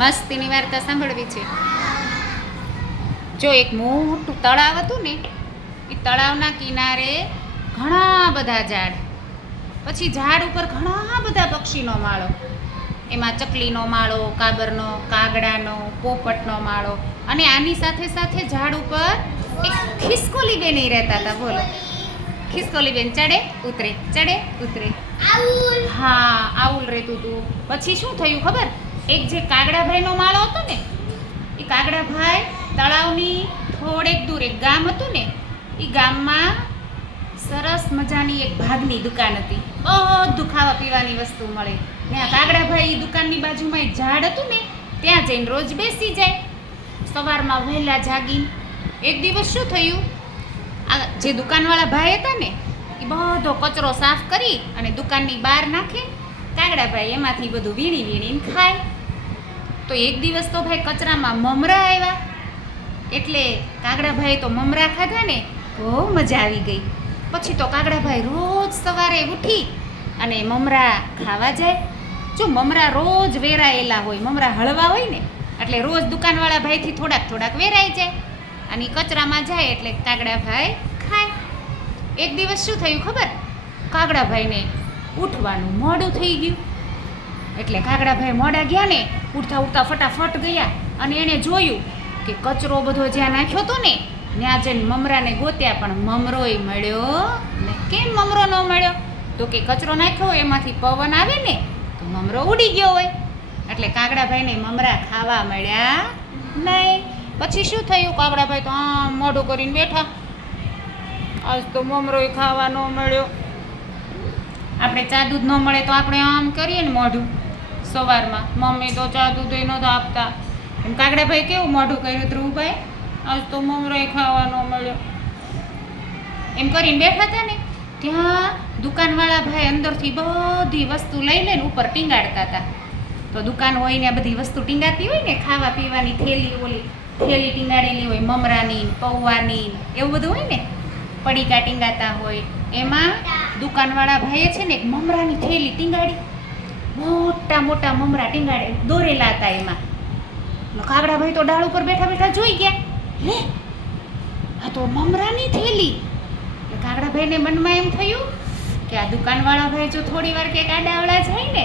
મસ્તીની વાર્તા સાંભળવી છે. જો એક મોટું તળાવ હતું ને એ તળાવના કિનારે ઘણા બધા ઝાડ પછી ઝાડ ઉપર ઘણા બધા પક્ષીનો માળો એમાં ચકલીનો માળો કાબરનો કાગડાનો પોપટનો માળો અને આની સાથે સાથે ઝાડ ઉપર એક ખિસકોલી બેન રહેતા હતા બોલો. ખિસકોલી બેન ચડે ઉતરે ચડે ઉતરે. હા આવું રહેતું હતું. પછી શું થયું ખબર? એક જે કાગડાભાઈનો માળો હતો ને, એ કાગડાભાઈ તળાવની થોડેક દૂર એક ગામ હતું ને, એ ગામમાં સરસ મજાની એક ભાગની દુકાન હતી. બધું ખાવા પીવાની વસ્તુ મળે. ને આ કાગડાભાઈ દુકાનની બાજુમાં એક ઝાડ હતું ને, ત્યાં જઈને રોજ બેસી જાય. સવારમાં વહેલા જાગીને એક દિવસ શું થયું? આ જે દુકાનવાળા ભાઈ હતા ને, એ બધો કચરો સાફ કરી અને દુકાનની બહાર નાખે. કાગડાભાઈ એમાંથી બધું વીણી વીણીને ખાય. તો એક દિવસ તો ભાઈ કચરામાં મમરા આવ્યા. એટલે કાગડાભાઈ તો મમરા ખાધા ને બહુ મજા આવી ગઈ. પછી તો કાગડાભાઈ રોજ સવારે ઉઠી અને મમરા ખાવા જાય. જો મમરા રોજ વેરાયેલા હોય, મમરા હળવા હોય ને, એટલે રોજ દુકાનવાળા ભાઈથી થોડાક થોડાક વેરાઈ જાય અને કચરામાં જાય એટલે કાગડાભાઈ ખાય. એક દિવસ શું થયું ખબર? કાગડાભાઈને ઉઠવાનું મોડું થઈ ગયું. એટલે કાગડાભાઈ મોડા ગયા ને ઉઠતા ઉઠતા ફટાફટ ગયા અને એણે જોયું કે કચરો બધો જ્યાં નાખ્યો હતો ને, ત્યાં જઈને મમરાને ગોત્યા, પણ મમરોય મળ્યો ને કેમ મમરો ન મળ્યો? તો કે કચરો નાખ્યો એમાંથી પવન આવે ને, તો મમરો ઉડી ગયો હોય. એટલે કાગડાભાઈને મમરા ખાવા મળ્યા નહીં. પછી શું થયું? કાગડાભાઈ તો આમ મોઢું કરીને બેઠા. આજ તો મમરોય ખાવા ન મળ્યો. આપણે ચા દૂધ ન મળે તો આપણે આમ કરીએ ને મોઢું. સવારમાં. મમ્મી તો ચા દૂધ ય નહોતા આપતા. એમ કાગડાભાઈ કેવું મોઢું કર્યું ધ્રુવભાઈ? આજ તો મમરોય ખાવાનો મળ્યો. એમ કરીને બેઠા હતા ને, ત્યાં દુકાનવાળા ભાઈ અંદરથી બધી વસ્તુ લઈ લઈને ઉપર ટીંગાડતા હતા. તો દુકાન હોય ને બધી વસ્તુ ટીંગાતી હોય ને, ખાવા પીવાની થેલી ઓલી, થેલી ટીંગાડેલી હોય, મમરાની, પૌવાની, એવું બધું હોય ને, પડીકા ટીંગાતા હોય. એમાં દુકાનવાળા ભાઈએ છે ને એક મમરાની થેલી ટીંગાડી. મોટા મોટા મમરા ટીંગાડે દોરેલા હતા એમાં. કાગડાભાઈ તો ડાળ ઉપર બેઠા બેઠા જોઈ ગયા. હે? આ તો મમરાની થેલી. કાગડા કાગડાભાઈને મનમાં એમ થયું કે આ દુકાનવાળા ભાઈ જો થોડી વાર કે ગાડાવાળા જાય ને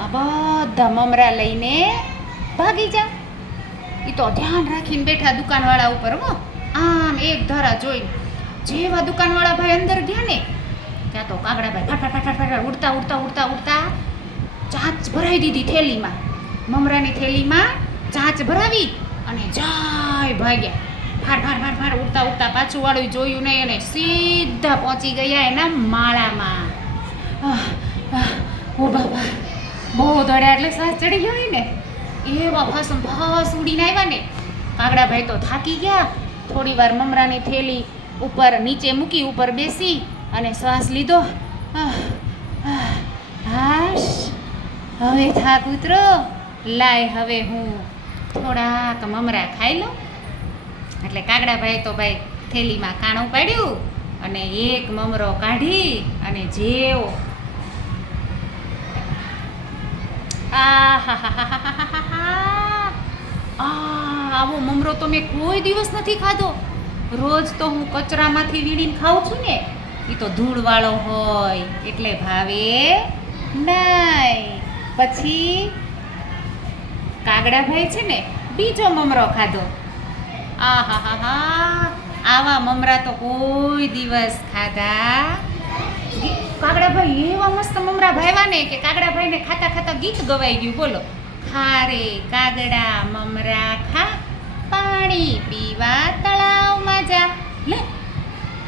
આ બધા મમરા લઈને ભાગી જા. એ તો ધ્યાન રાખીને બેઠા દુકાનવાળા ઉપર હો. આમ એક ધારા જોઈને. જેવા દુકાનવાળા ભાઈ અંદર ગયા ને, ત્યાં તો કાગડા ભાઈ ફાટ ફાટ ફાટ ઉડતા ઉડતા ઉડતા ઉડતા ચાંચ ભરાઈ દીધી થેલીમાં. મમરાની થેલીમાં ચાંચ ભરાવી અને જાય ભાગ્યા. ફાર ફાર ફાર ફાર ઉડતા ઉડતા પાછું વાળું જોયું નહીં અને સીધા પહોંચી ગયા એના માળામાં. ઓ બાબા બહુ દડ્યા એટલે શ્વાસ ચડી ગયો ને. એવા ફસમ ફસ ઉડીને આવ્યા ને. કાગડાભાઈ તો થાકી ગયા. થોડી વાર મમરાની થેલી ઉપર નીચે મૂકી ઉપર બેસી અને શ્વાસ લીધો. આહ, આહ, હવે થાક ઉતરો લાય હવે હું થોડાક મમરા ખાઈ લઉં. એટલે કાગડાભાઈ તો ભાઈ થેલીમાં કાણું પાડ્યું અને એક મમરો કાઢી અને જેવો. આવો મમરો તો મેં કોઈ દિવસ નથી ખાધો. રોજ તો હું કચરામાંથી વીણીને ખાઉં છું ને. એ તો ધૂળવાળો હોય, એટલે ભાવે નહીં. પછી કાગડાભાઈ છે ને, બીજો મમરો ખાધો. આહા હા હા આવા મમરા તો કોઈ દિવસ ખાધા. કાગડાભાઈ, એવા મસ્ત મમરા ભાઈવા ને કે કાગડાભાઈને ખાતા ખાતા ગીત ગવાઈ ગયું. બોલો. ખારે કાગડા, મમરા ખા, પાણી પીવા તળાવમાં જા. લે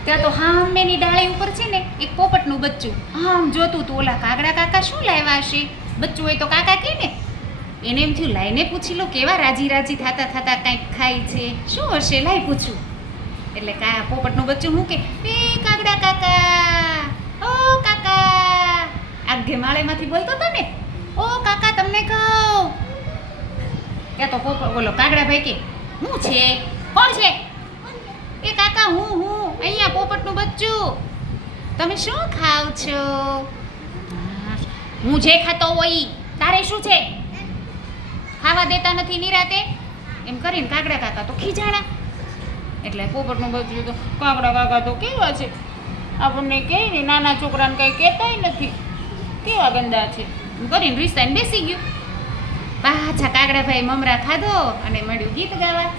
ત્યાં તો હામેની ડાળી ઉપર છે ને, એક પોપટનું બચ્ચું. આમ જોતું તું, ઓલા કાગડા કાકા શું લાવ્યા હશે? બચ્ચું હોય તો કાકા કે ને? એને એમ થયું, લાઈને પૂછી લો, કેવા રાજી રાજી થતા થતા કંઈક ખાય છે? શું હશે? લાઈ પૂછું. એટલે કા પોપટનું બચ્ચું હું કે, એ કાગડા કાકા, ઓ કાકા. આગે માળેમાંથી બોલતો હતો ને, ઓ કાકા, તમને કહું. ત્યાં તો પોપટ બોલો કાગડાભાઈ કે, હું છે? કોણ છે? એ કાકા હું હું અહીંયા પોપટનું બચ્ચું. તમે શું ખાવ છો? હા, જે ખાતો હોય તારે શું છે? ખાવા દેતા નથી નિરાતે? એમ કરીને કાગડા કાકા તો ખીજાણા. એટલે પોપટનું બચ્ચું તો કાગડા કાકા તો કેવા છે? આપણને કહે ને નાના છોકરાને કંઈ કહેતાય નથી. કેવા ગંદા છે? એમ કરીને રીસાઈને બેસી ગયું. પાછા કાગડાભાઈ મમરા ખાધો અને મળ્યું ગીત ગાવા.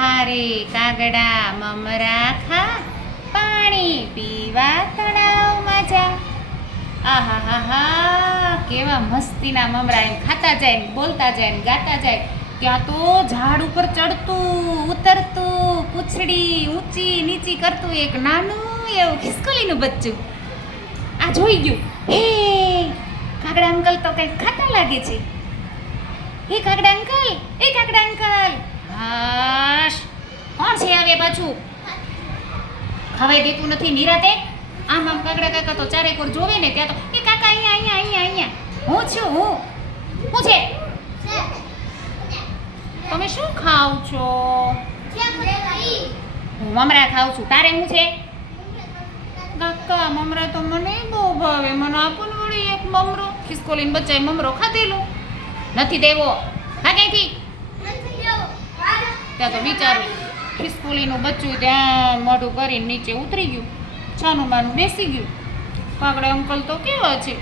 ખા કાગડા મમરા ખા, પાણી પીવા તળાવમાં જા. આહા, હા હા, કેવા મસ્તીના મમરા એમ ખાતા જાય ને બોલતા જાય ને ગાતા જાય. ત્યાં તો ઝાડ ઉપર ચડતું, ઉતરતું, પૂંછડી ઊંચી નીચી કરતું એક નાનું એવું ખિસકોલીનું બચ્ચું. આ જોઈ ગયું. હે, કાગડા અંકલ તો કંઈક ખાતા લાગે છે. હે, કાગડા અંકલ, હે, કાગડા અંકલ. હાશ કોણ છે આવે પાછું? ખવાઈ દેતું નથી નિરાતે આમ આમ કાકડા કાકા તો ચારે કોર જોવે ને ત્યાં તો, એ કાકા, અહીંયા અહીંયા અહીંયા અહીંયા. હું છું, હું. હું છે? તમે શું ખાવ છો? હું મમરા ખાઉં છું. તારે હું છે? કાકા, મમરા તો મને બહુ ભાવે. મને આપો ને વળી એક મમરો, ખિસકોલીને બચ્ચાએ મમરો ખાધેલો. નથી દેવો. હા ક્યાંથી ત્યાં તો બિચારું ખિસકોલીનું બચ્ચું ત્યાં મોઢું કરીને નીચે ઉતરી ગયું. છાનું માનું બેસી ગયું. કાગડા અંકલ તો કેવા છે?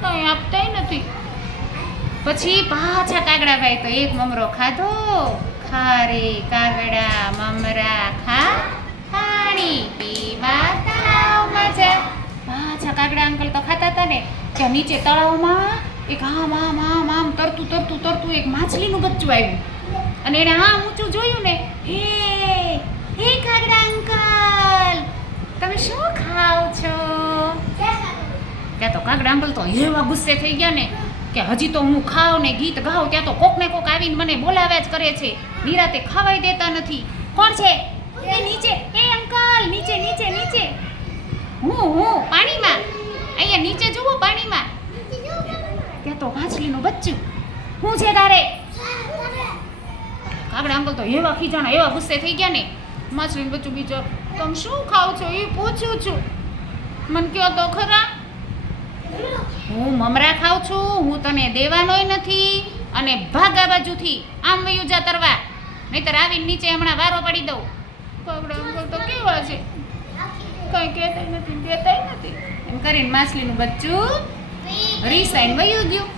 કંઈ આપતાય નથી. પછી પાછા કાગડાભાઈ તો એક મમરો ખાધો. ખારે કાગડા, મમરા, ખા, પાણી પીવા તળાવ મજા પાછા કાગડા અંકલ તો ખાતા હતા ને. ત્યાં નીચે તળાવમાં એક આમ આમ આમ આમ તરતું તરતું તરતું એક માછલીનું બચ્ચું આવ્યું. અને એણે હા ઊંચું જોયું ને. હે હે કાગડા અંકલ તમે શું ખાઓ છો? ત્યાં તો કાગડા અંકલ તો એવા ગુસ્સે થઈ ગયા ને કે હજી તો હું ખાઉં ને ગીત ગાઉં ત્યાં તો કોક ને કોક આવીને મને બોલાવ્યા જ કરે છે. નિરાતે ખાવાય દેતા નથી. કોણ છે? એ નીચે. એ અંકલ નીચે નીચે નીચે. હું હું પાણીમાં. અહીંયા નીચે જુઓ પાણીમાં. ત્યાં તો વાંચલીનું બચ્ચું. હું છે તારે? કાગડા અંકલ તો એવા ખીજાણા એવા ગુસ્સે થઈ ગયા ને. માછલીનું બચ્ચું બીજો તમે શું ખાવ છો? એ પૂછું છું. મને કહો તો ખરા? હું મમરા ખાઉં છું હું તને દેવાનોય નથી. અને ભાગા બાજુથી આમ વયું જા તરવા નહીતર આવીને નીચે હમણાં વારો પડી દઉં. આપણે અંકલ તો કેવા છે? કંઈ કહેતાય નથી કહેતા નથી. એમ કરીને માછલીનું બચ્ચું રીસાઈને વયું ગયું.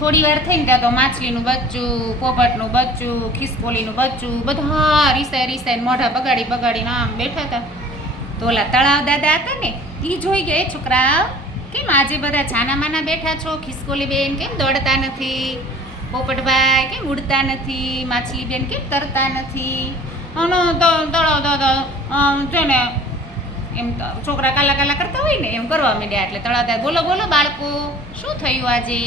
થોડી વાર થઈને ત્યાં તો માછલીનું બચ્ચું, પોપટનું બચ્ચું, ખિસકોલીનું બચ્ચું, બધા રીસાય રીસાઈને મોઢા બગાડી બગાડીને આમ બેઠા હતા. તો ઓલા તળાવ દાદા હતા ને એ જોઈ ગયા, એ છોકરા કેમ આજે બધા છાના માના બેઠા છો? ખિસકોલી બેન કેમ દોડતા નથી? પોપટભાઈ કેમ ઉડતા નથી? માછલી બેન કેમ તરતા નથી? અનો તળાવ દાદા છે ને, એમ છોકરા કાલા કાલા કરતા હોય ને, એમ કરવા માંડ્યા. એટલે તળાવ દાદા, બોલો બોલો બાળકો, શું થયું આજે?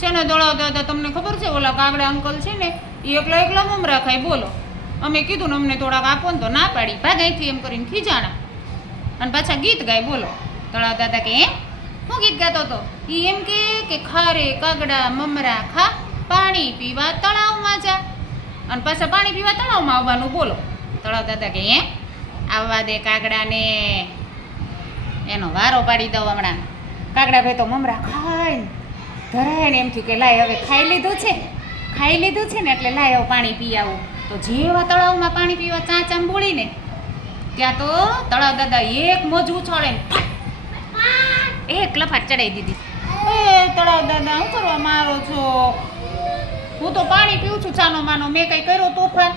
છે ને તળાવ દાદા તમને ખબર છે? ઓલા કાગડા અંકલ છે ને એ એકલો એકલા મમરા ખાય, બોલો. અમે કીધું ને, અમને થોડાક આપો ને તો ના પાડી. ભાગાઈથી એમ કરીને ખીજાણા. અને પાછા ગીત ગાય, બોલો. તળાવ દાદા કે એમ હું ગીત ગાતો હતો? એ એમ કે કે ખારે કાગડા મમરા ખા, પાણી પીવા તળાવમાં જા. અને પાછા પાણી પીવા તળાવમાં આવવાનું, બોલો. તળાવ દાદા કે એમ આવવા દે કાગડાને. એનો વારો પાડી દઉં હમણાં. કાગડા ભાઈ તો મમરા ખાઈને ધરાય ને એમ થયું કે, લાય, હવે ખાઈ લીધું છે. ખાઈ લીધું છે ને, એટલે લાય હવે પાણી પી આવું. તો જેવા તળાવમાં પાણી પીવા ચાંચ આમ બોલીને ત્યાં તો તળાવ દાદા એક મોજ ઉછાળે એક લફાટ ચડાવી દીધી. એ તળાવ દાદા, હું કરવા મારો છો? હું તો પાણી પીઉં છું, ચાનો માનો, મેં કઈ કર્યો તોફાન?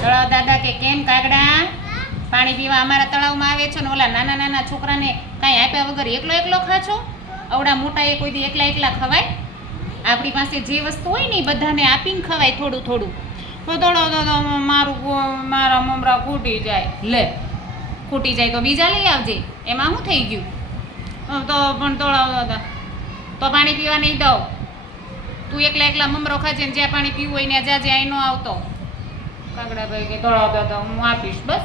તળાવ દાદા કે, કેમ કાગડા? પાણી પીવા અમારા તળાવમાં આવે છે ને, ઓલા નાના નાના છોકરાને કાંઈ આપ્યા વગર એકલો એકલો ખાશો અવડા મોટા એ કોઈ દી એકલા એકલા ખવાય? આપણી પાસે જે વસ્તુ હોય ને એ બધાને આપીને ખવાય થોડું થોડું. થોડો દાદા મારું મારા મમરા ખૂટી જાય. લે, ખૂટી જાય તો બીજા લઈ આવજે. એમાં શું થઈ ગયું? તો પણ દાદા તો પાણી પીવા નહીં દઉં. તું એકલા એકલા મમરો ખાજે ને જ્યાં પાણી પીવું હોય ને જ્યાં જ્યાં નો આવતો. કાગડાભાઈ કે તોડાવતો તો હું આપીશ બસ.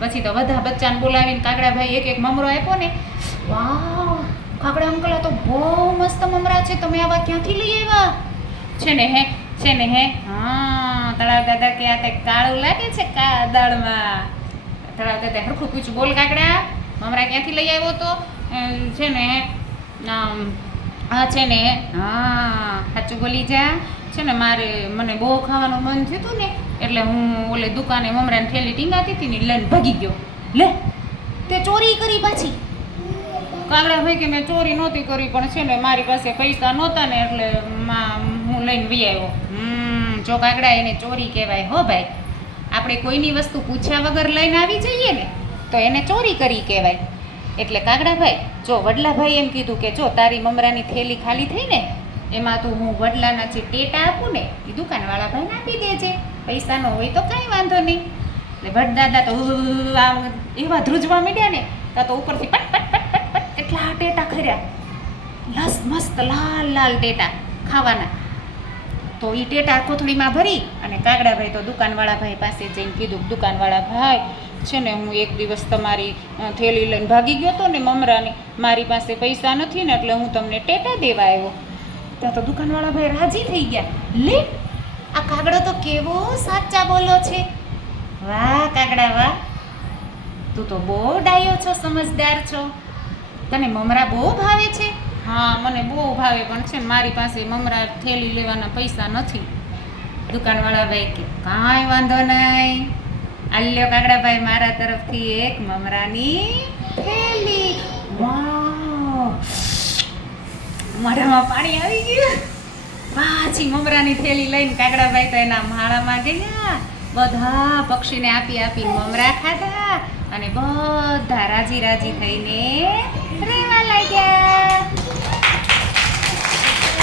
પછી તો બધા બચ્ચાને બોલાવીને કાગડાભાઈ એક એક મમરો આપ્યો ને. વાહ! કાગડા અંકલ આ તો બહુ મસ્ત મમરા છે. તમે આવા ક્યાંથી લઈ આવ્યા? છે ને હે, છે ને હે. હા, તળાવ દાદા કે આ તે કાળું લાગે છે કાદળમાં તળાવ દાદા હરખું પૂછ બોલ કાકડા. મમરા ક્યાંથી લઈ આવ્યો તો? છે ને હા. છે ને હા. સાચું બોલી જા. છે ને મારે, મને બહુ ખાવાનું મન થયું ને, એટલે હું ઓલે દુકાને મમરાની થેલી ટીંગાતી હતી ને લઈને ભાગી ગયો. લે, તે ચોરી કરી પાછી. કાગડા ભાઈ કે મેં ચોરી નહોતી કરી પણ છે ને મારી પાસે પૈસા નહોતા ને એટલે હું લઈને વી આવ્યો જો કાગડા એને ચોરી કહેવાય હો ભાઈ આપણે કોઈની વસ્તુ પૂછ્યા વગર લઈને આવી જઈએ ને તો એને ચોરી કરી કહેવાય એટલે કાગડાભાઈ જો વડલાભાઈ એમ કીધું કે જો તારી મમરાની થેલી ખાલી થઈ ને એમાં તું હું વડલાના જે ટેટા આપું ને એ દુકાનવાળા ભાઈને આપી દેજે પૈસા ન હોય તો કાંઈ વાંધો નહીં એટલે વડદાદા તો આમ એવા ધ્રુજવા મીડ્યા ને ત્યાં તો ઉપરથી પટ પટ કેટલા ટેટા ખર્યા લસ મસ્ત લાલ લાલ ટેટા ખાવાના. તો એ ટેટા કોથળીમાં ભરી અને કાગડાભાઈ તો દુકાનવાળા ભાઈ પાસે જઈને કીધું દુકાનવાળા ભાઈ, છે ને હું એક દિવસ તમારી થેલી લઈને ભાગી ગયો હતો ને મમરાની મારી પાસે પૈસા નથી ને એટલે હું તમને ટેટા દેવા આવ્યો. ત્યાં તો દુકાનવાળા ભાઈ રાજી થઈ ગયા. લે, આ કાગડો તો કેવો સાચા બોલો છે. વાહ કાગડા વાહ, તું તો બહુ ડાયો છો, સમજદાર છો. તને મમરા બહુ ભાવે છે? હા, મને બહુ ભાવે પણ છે મારી પાસે મમરા થેલી લેવાના પૈસા નથી. દુકાનવાળા ભાઈ કે, કાંઈ વાંધો નહીં. આલ્યો કાગડાભાઈ મારા તરફથી એક મમરાની થેલી. મોઢામાં પાણી આવી ગયું. પાછી મમરાની થેલી લઈને કાગડાભાઈ તો એના માળામાં ગયા. બધા પક્ષીને આપી આપી મમરા ખાધા. અને બધા રાજી રાજી થઈને રહેવા લાગ્યા.